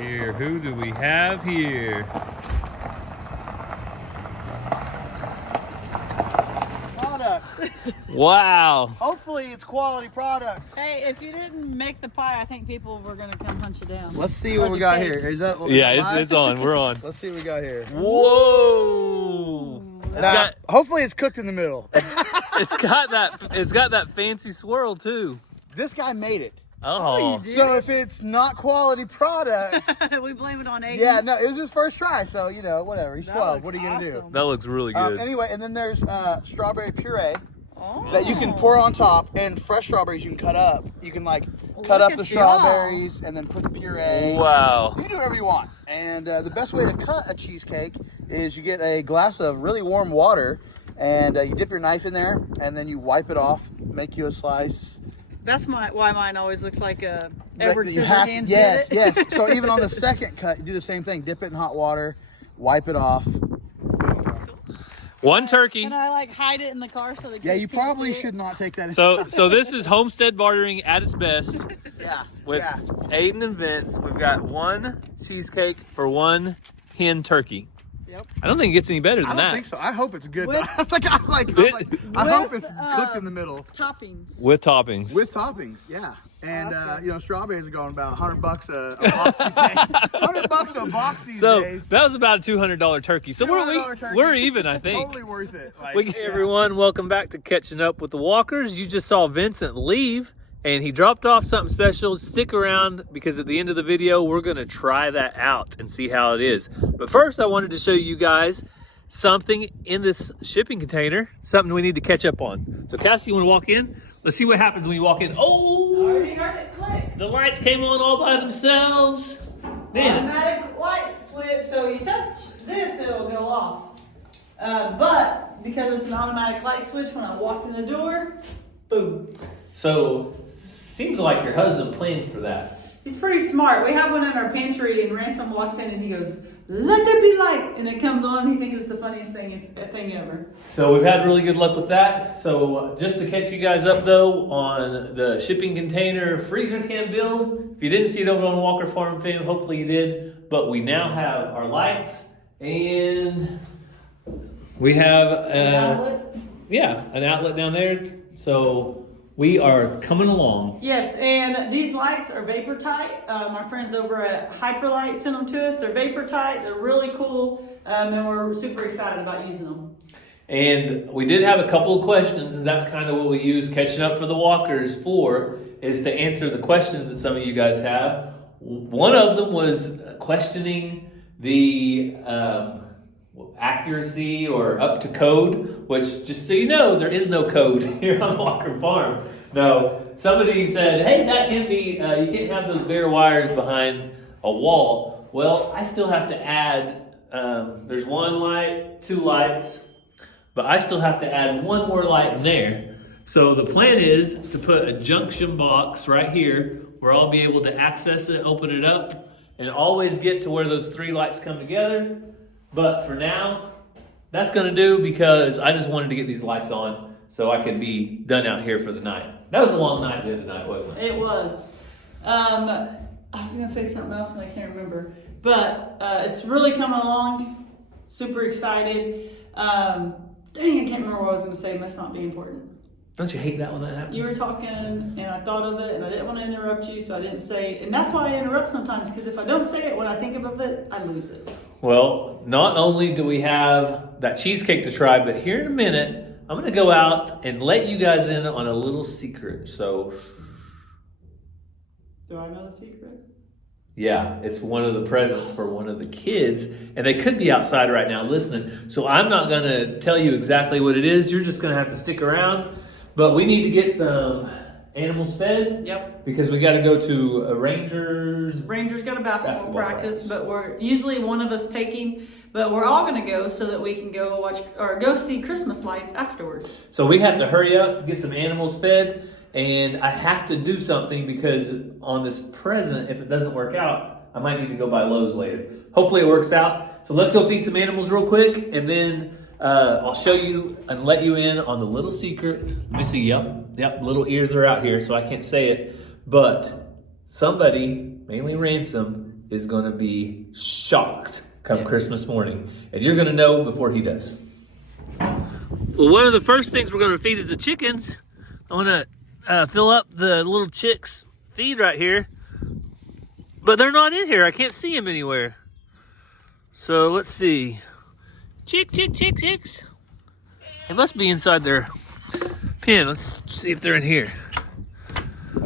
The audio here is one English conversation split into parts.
Here, who do we have here? Product. Wow. Hopefully it's quality product. Hey, if you didn't make the pie, I think people were gonna come hunt you down. Let's see what we got here. Is that It's on. We're on. Let's see what we got here. Whoa. Now, hopefully it's cooked in the middle. It's got that fancy swirl too. This guy made it. Oh. So if it's not quality product, we blame it on Aiden. yeah, no, it was his first try, so you know, whatever. He's That 12. What are you gonna looks do? That looks really good. Anyway, and then there's strawberry puree Oh. that you can pour on top, and fresh strawberries you can cut up. You can like cut Look up the at y'all. strawberries and then put the puree. Wow. You can do whatever you want. And the best way to cut a cheesecake is you get a glass of really warm water, and you dip your knife in there, and then you wipe it off, make you a slice. That's why mine always looks like Edward You have to- Scissorhands yes, did it. yes. So even on the second cut, you do the same thing. Dip it in hot water, wipe it off. One turkey. And I like hide it in the car so the kids Yeah, you can't probably see it. should not take that So inside. this is homestead bartering at its best Yeah, with yeah. Aiden and Vince. We've got one cheesecake for one hen turkey. Yep. I don't think it gets any better I than don't that. think so. I hope it's good. With- I hope it's cooked in the middle. Toppings. With toppings. With toppings, yeah. And Awesome. you know, strawberries are going about $100 a box these days. $100 a box these So days. that was about a $200 turkey. So $200 turkey. we're even, I think. Totally worth it. Like, Hey everyone, welcome back to Catching Up with the Walkers. You just saw Vincent leave and he dropped off something special. Stick around because at the end of the video, we're gonna try that out and see how it is. But first I wanted to show you guys something in this shipping container, something we need to catch up on. So Cassie, you wanna walk in? Let's see what happens when you walk in. Oh, Already heard it click. the lights came on all by themselves. Man, Automatic light switch, so you touch this, it'll go off. But because it's an automatic light switch, when I walked in the door, boom. so seems like your husband planned for that. He's pretty smart. We have one in our pantry, and Ransom walks in and he goes, "Let there be light," and it comes on. And he thinks it's the funniest thing ever. So we've had really good luck with that. So just to catch you guys up though on the shipping container freezer can build, if you didn't see it over on Walker Farm Fam, hopefully you did. But we now have our lights and we have Outlet? an outlet down there. So we are coming along. Yes, and these lights are vapor tight. Our friends over at Hyperlight sent them to us. They're vapor tight. They're really cool, and we're super excited about using them. And we did have a couple of questions, and that's kind of what we use Catching Up for the Walkers for, is to answer the questions that some of you guys have. One of them was questioning the accuracy or up to code, which, just so you know, there is no code here on Walker Farm. No, somebody said, hey, that can't be, you can't have those bare wires behind a wall. Well, I still have to add, there's one light, two lights, but I still have to add one more light in there. So the plan is to put a junction box right here where I'll be able to access it, open it up, and always get to where those three lights come together. But for now, that's gonna do because I just wanted to get these lights on so I could be done out here for the night. That was a long night the other night, wasn't it? It was. I was gonna say something else and I can't remember, but it's really coming along. Super excited. Dang, I can't remember what I was gonna say. It must not be important. Don't you hate that when that happens? You were talking and I thought of it and I didn't want to interrupt you, so I didn't say it. And that's why I interrupt sometimes, because if I don't say it when I think of it, I lose it. Well, not only do we have that cheesecake to try, but here in a minute, I'm gonna go out and let you guys in on a little secret. So, Do I know the secret? yeah, it's one of the presents for one of the kids, and they could be outside right now listening. So I'm not gonna tell you exactly what it is. You're just gonna have to stick around. But we need to get some animals fed. Yep. Because we got to go to a Rangers. Rangers got a basketball practice, practice. but we're usually one of us taking, but we're all gonna go so that we can go watch or go see Christmas lights afterwards. So we have to hurry up, get some animals fed, and I have to do something because on this present, if it doesn't work out, I might need to go by Lowe's later. Hopefully it works out. So let's go feed some animals real quick, and then I'll show you and let you in on the little secret. Let me see. Yep. Little ears are out here, so I can't say it. But somebody, mainly Ransom, is going to be shocked come Christmas morning. And you're going to know before he does. Well, one of the first things we're going to feed is the chickens. I want to fill up the little chicks' feed right here. But they're not in here. I can't see them anywhere. So let's see. Chicks. They must be inside their pen. Let's see if they're in here.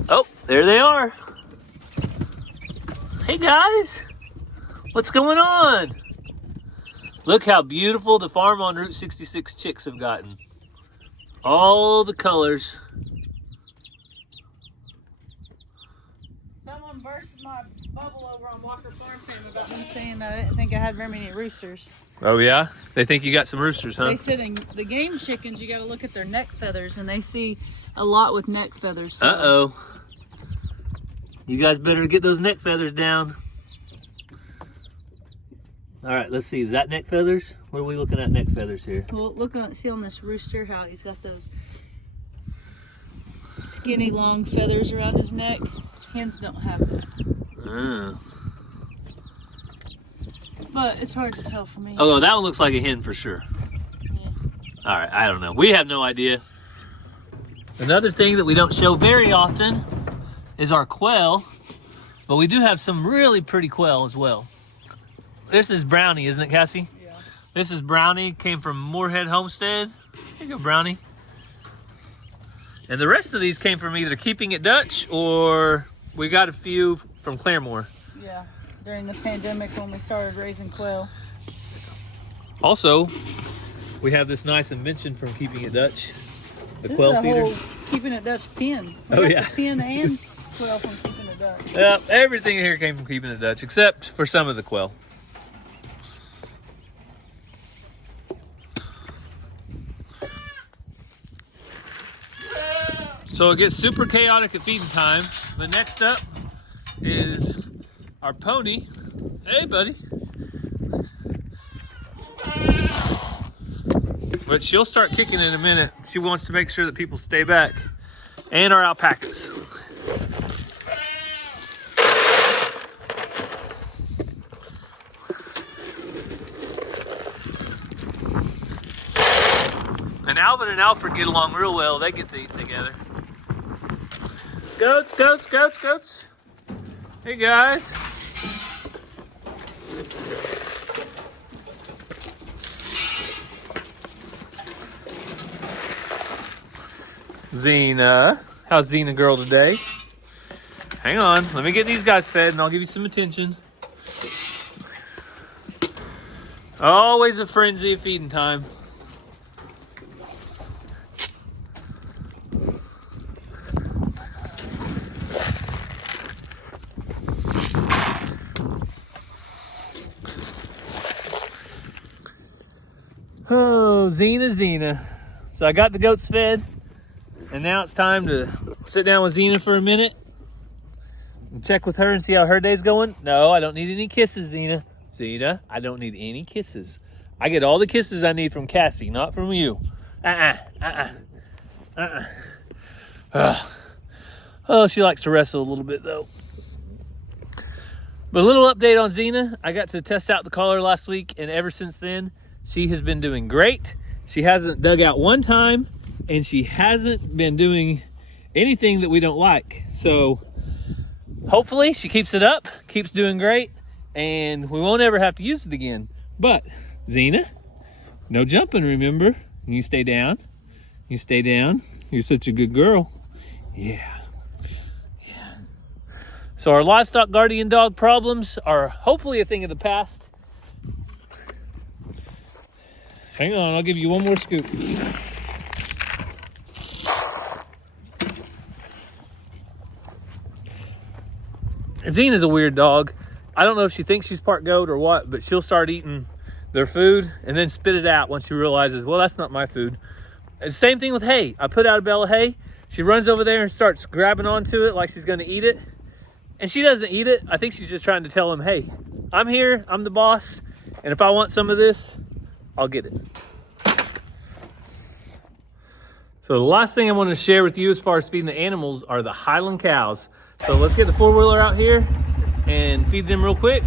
Oh, there they are. Hey guys, what's going on? Look how beautiful the farm on Route 66 chicks have gotten. All the colors. Someone burst my bubble over on Walker Farm Fam about them saying I didn't think I had very many roosters. Oh yeah? They think you got some roosters, huh? They said in the game chickens, you got to look at their neck feathers, and they see a lot with neck feathers. So. Uh-oh. You guys better get those neck feathers down. All right, let's see. Is that neck feathers? What are we looking at neck feathers here? Well, see on this rooster how he's got those skinny, long feathers around his neck. Hens don't have that. Oh. But it's hard to tell for me. Oh, that one looks like a hen for sure. Yeah. All right, I don't know. We have no idea. Another thing that we don't show very often is our quail, but we do have some really pretty quail as well. This is Brownie, isn't it, Cassie? Yeah. This is Brownie, came from Moorhead Homestead. There you go, Brownie. And the rest of these came from either Keeping It Dutch or we got a few from Claremore. Yeah, during the pandemic when we started raising quail. Also, we have this nice invention from Keeping It Dutch, the This quail is a feeder. whole Keeping It Dutch pen. We Oh, got yeah. the pen and quail from Keeping It Dutch. Yeah, everything here came from Keeping It Dutch, except for some of the quail. So it gets super chaotic at feeding time, but next up is our pony. Hey, buddy. But she'll start kicking in a minute. She wants to make sure that people stay back. And our alpacas. And Alvin and Alfred get along real well. They get to eat together. Goats. Hey guys. Xena. How's Xena girl today? Hang on. Let me get these guys fed and I'll give you some attention. Always a frenzy of feeding time. Oh, Xena. So I got the goats fed, and now it's time to sit down with Xena for a minute and check with her and see how her day's going. No, I don't need any kisses, Xena. Xena, I don't need any kisses. I get all the kisses I need from Cassie, not from you. Oh, she likes to wrestle a little bit, though. But a little update on Xena. I got to test out the collar last week, and ever since then, she has been doing great. She hasn't dug out one time, and she hasn't been doing anything that we don't like. So hopefully she keeps it up, keeps doing great, and we won't ever have to use it again. But Xena, no jumping, remember? You stay down. You stay down. You're such a good girl. Yeah. So our livestock guardian dog problems are hopefully a thing of the past. Hang on, I'll give you one more scoop. Xena's a weird dog. I don't know if she thinks she's part goat or what, but she'll start eating their food and then spit it out once she realizes, well, that's not my food. And same thing with hay. I put out a bale of hay. She runs over there and starts grabbing onto it like she's gonna eat it. And she doesn't eat it. I think she's just trying to tell him, hey, I'm here, I'm the boss, and if I want some of this, I'll get it. So the last thing I want to share with you as far as feeding the animals are the Highland cows. So let's get the four-wheeler out here and feed them real quick.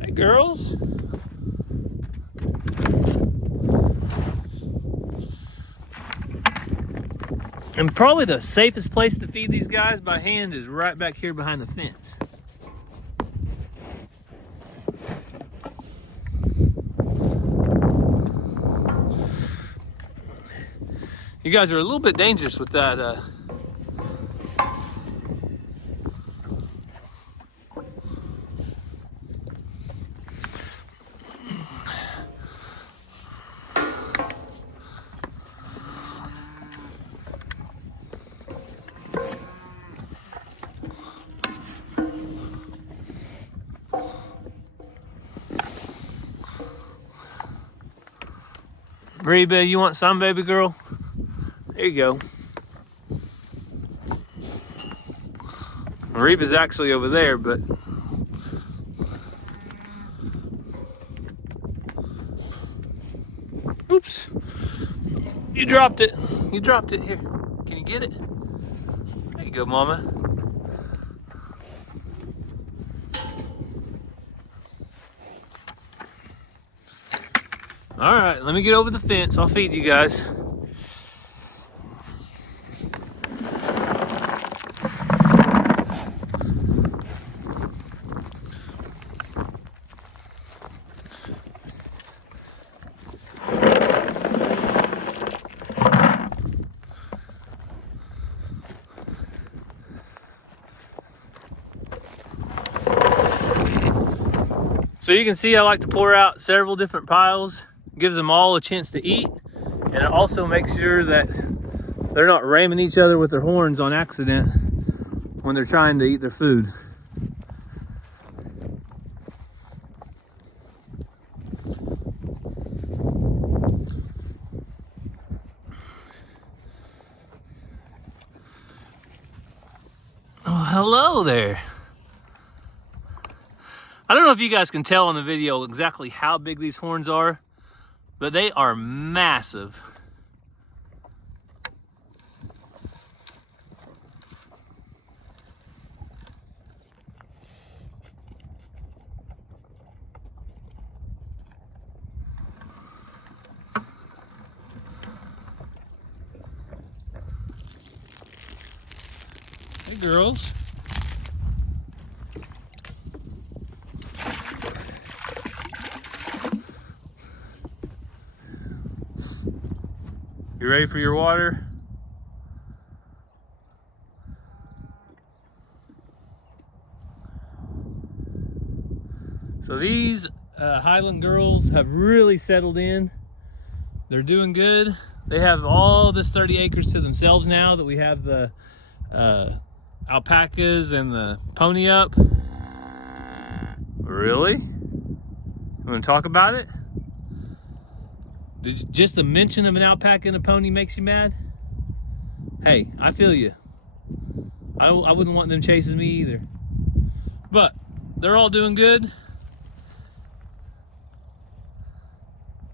Hey, girls. And probably the safest place to feed these guys by hand is right back here behind the fence. You guys are a little bit dangerous with that. Reba, you want some, baby girl? There you go. Reba's actually over there, but oops. You dropped it. You dropped it. Here. Can you get it? There you go, Mama. All right, let me get over the fence. I'll feed you guys. So you can see I like to pour out several different piles. Gives them all a chance to eat, and it also makes sure that they're not ramming each other with their horns on accident when they're trying to eat their food. Oh, hello there. I don't know if you guys can tell on the video exactly how big these horns are, but they are massive. Hey, girls. You ready for your water? So these Highland girls have really settled in. They're doing good. They have all this 30 acres to themselves now that we have the alpacas and the pony up. Really? You want to talk about it? Just the mention of an alpaca and a pony makes you mad? Hey, I feel you. I wouldn't want them chasing me either. But they're all doing good.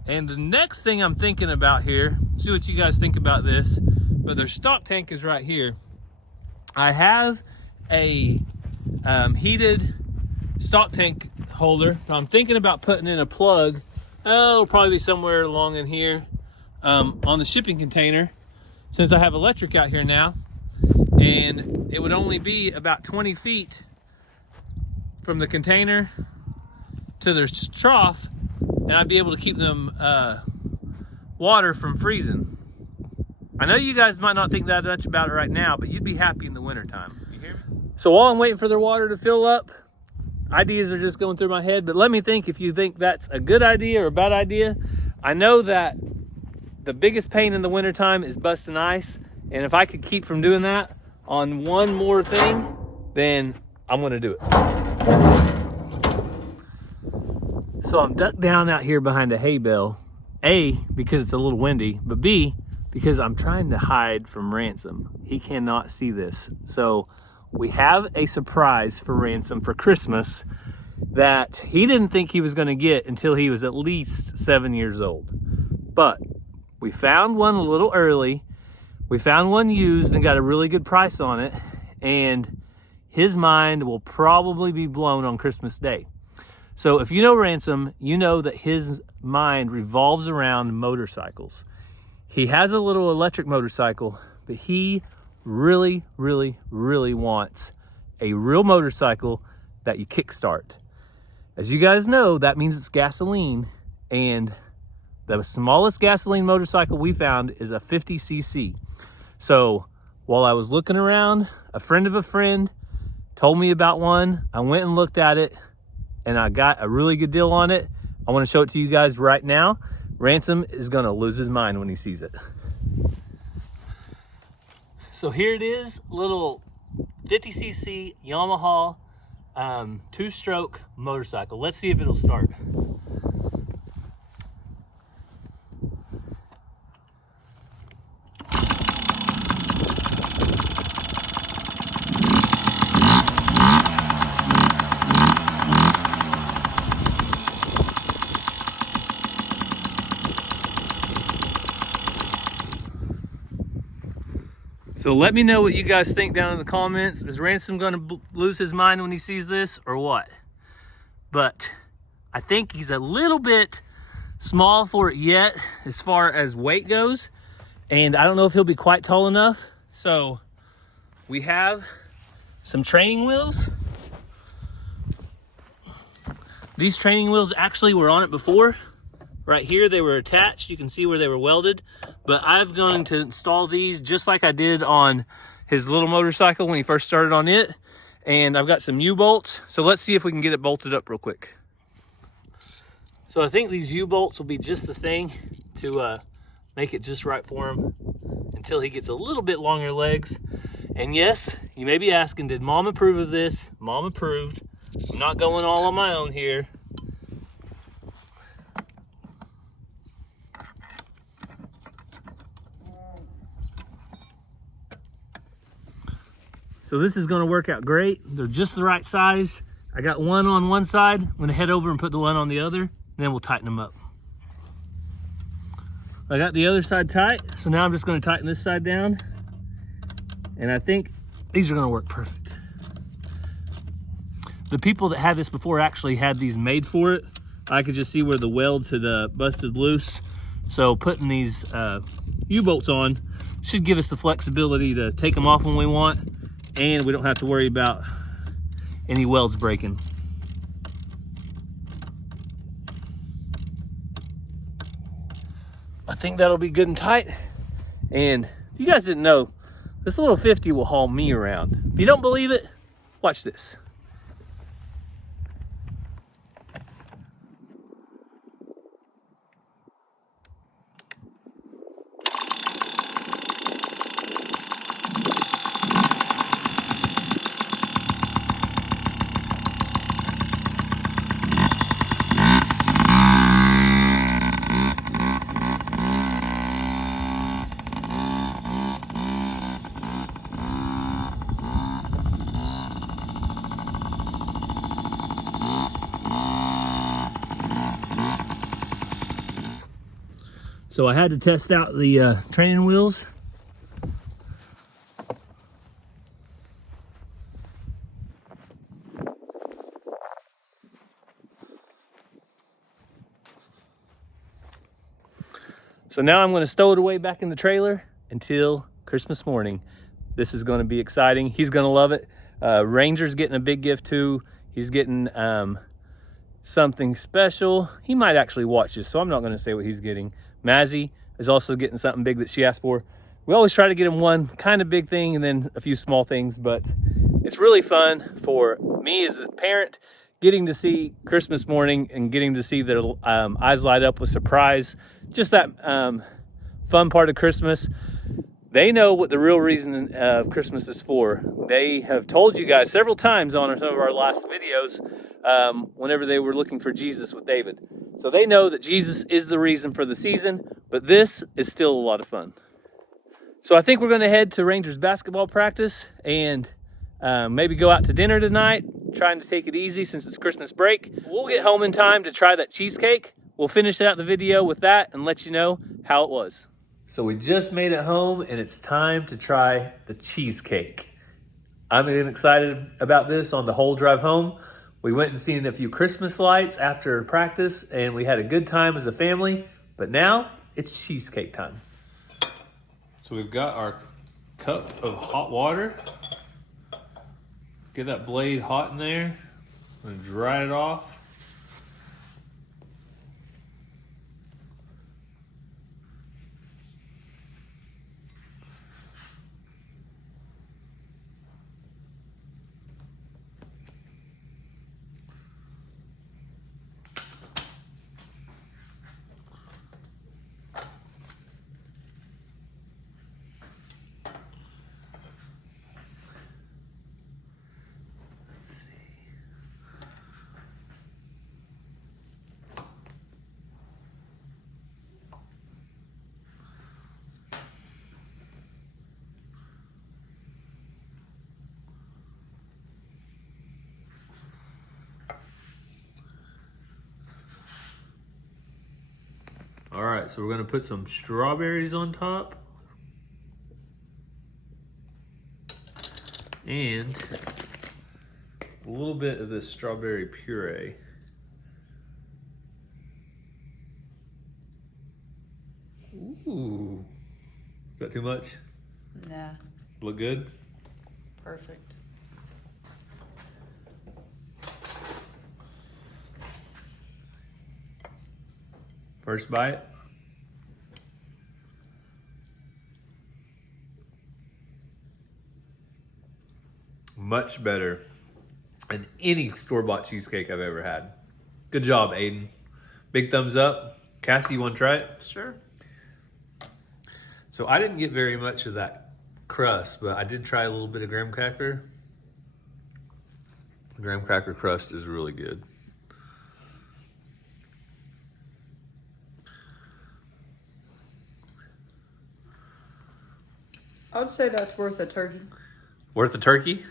And the next thing I'm thinking about here, see what you guys think about this, but their stock tank is right here. I have a heated stock tank holder. I'm thinking about putting in a plug. Oh, it'll probably be somewhere along in here on the shipping container, since I have electric out here now. And it would only be about 20 feet from the container to their trough, and I'd be able to keep them water from freezing. I know you guys might not think that much about it right now, but you'd be happy in the wintertime. You hear me? So while I'm waiting for their water to fill up, ideas are just going through my head, but let me think if you think that's a good idea or a bad idea. I know that the biggest pain in the wintertime is busting ice, and if I could keep from doing that on one more thing, then I'm gonna do it. So I'm ducked down out here behind a hay bale, A, because it's a little windy, but B, because I'm trying to hide from Ransom. He cannot see this. So we have a surprise for Ransom for Christmas that he didn't think he was going to get until he was at least 7 years old. But we found one a little early. We found one used and got a really good price on it. And his mind will probably be blown on Christmas Day. So if you know Ransom, you know that his mind revolves around motorcycles. He has a little electric motorcycle, but he really, really, really wants a real motorcycle that you kickstart. As you guys know, that means it's gasoline, and the smallest gasoline motorcycle we found is a 50cc. So while I was looking around, a friend of a friend told me about one. I went and looked at it, and I got a really good deal on it. I want to show it to you guys right now. Ransom is going to lose his mind when he sees it. So here it is, little 50cc Yamaha 2-stroke motorcycle. Let's see if it'll start. So let me know what you guys think down in the comments. Is Ransom going to lose his mind when he sees this or what? But I think he's a little bit small for it yet as far as weight goes. And I don't know if he'll be quite tall enough. So we have some training wheels. These training wheels actually were on it before. Right here, they were attached. You can see where they were welded. But I'm going to install these just like I did on his little motorcycle when he first started on it. And I've got some U-bolts. So let's see if we can get it bolted up real quick. So I think these U-bolts will be just the thing to make it just right for him until he gets a little bit longer legs. And yes, you may be asking, did Mom approve of this? Mom approved. I'm not going all on my own here. So this is going to work out great. They're just the right size. I got one on one side. I'm going to head over and put the one on the other, and then we'll tighten them up. I got the other side tight, so now I'm just going to tighten this side down. And I think these are going to work perfect. The people that had this before actually had these made for it. I could just see where the welds had busted loose. So putting these U-bolts on should give us the flexibility to take them off when we want. And we don't have to worry about any welds breaking. I think that'll be good and tight. And if you guys didn't know, this little 50 will haul me around. If you don't believe it, watch this. So I had to test out the training wheels. So now I'm going to stow it away back in the trailer until Christmas morning. This is going to be exciting. He's going to love it. Ranger's getting a big gift too. He's getting something special. He might actually watch this, so I'm not going to say what he's getting. Mazzy is also getting something big that she asked for. We always try to get him one kind of big thing and then a few small things, but it's really fun for me as a parent getting to see Christmas morning and getting to see their eyes light up with surprise. Just that fun part of Christmas. They know what the real reason of Christmas is for. They have told you guys several times on some of our last videos whenever they were looking for Jesus with David. So they know that Jesus is the reason for the season, but this is still a lot of fun. So I think we're going to head to Rangers basketball practice and maybe go out to dinner tonight, trying to take it easy since it's Christmas break. We'll get home in time to try that cheesecake. We'll finish out the video with that and let you know how it was. So we just made it home and it's time to try the cheesecake. I'm excited about this on the whole drive home. We went and seen a few Christmas lights after practice and we had a good time as a family, but now it's cheesecake time. So we've got our cup of hot water. Get that blade hot in there. I'm gonna dry it off. All right, so we're gonna put some strawberries on top. And a little bit of this strawberry puree. Ooh, is that too much? Nah, Look good? perfect. First bite. Much better than any store-bought cheesecake I've ever had. Good job, Aiden. Big thumbs up. Cassie, you want to try it? Sure. So I didn't get very much of that crust, but I did try a little bit of graham cracker. The graham cracker crust is really good. I would say that's worth a turkey. Worth a turkey?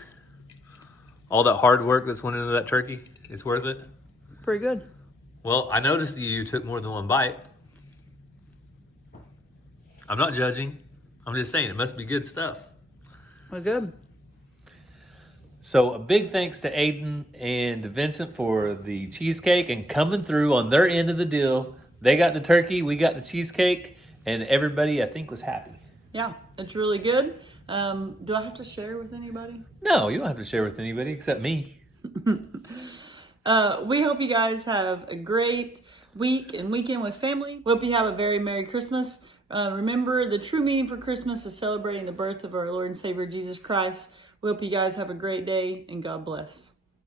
All that hard work that's went into that turkey, it's worth it? Pretty good. Well, I noticed you took more than one bite. I'm not judging. I'm just saying it must be good stuff. Well, good. So a big thanks to Aiden and Vincent for the cheesecake and coming through on their end of the deal. They got the turkey, we got the cheesecake, and everybody, I think, was happy. Yeah, it's really good. Do I have to share with anybody? No, you don't have to share with anybody except me. We hope you guys have a great week and weekend with family. We hope you have a very Merry Christmas. Remember, the true meaning for Christmas is celebrating the birth of our Lord and Savior, Jesus Christ. We hope you guys have a great day and God bless.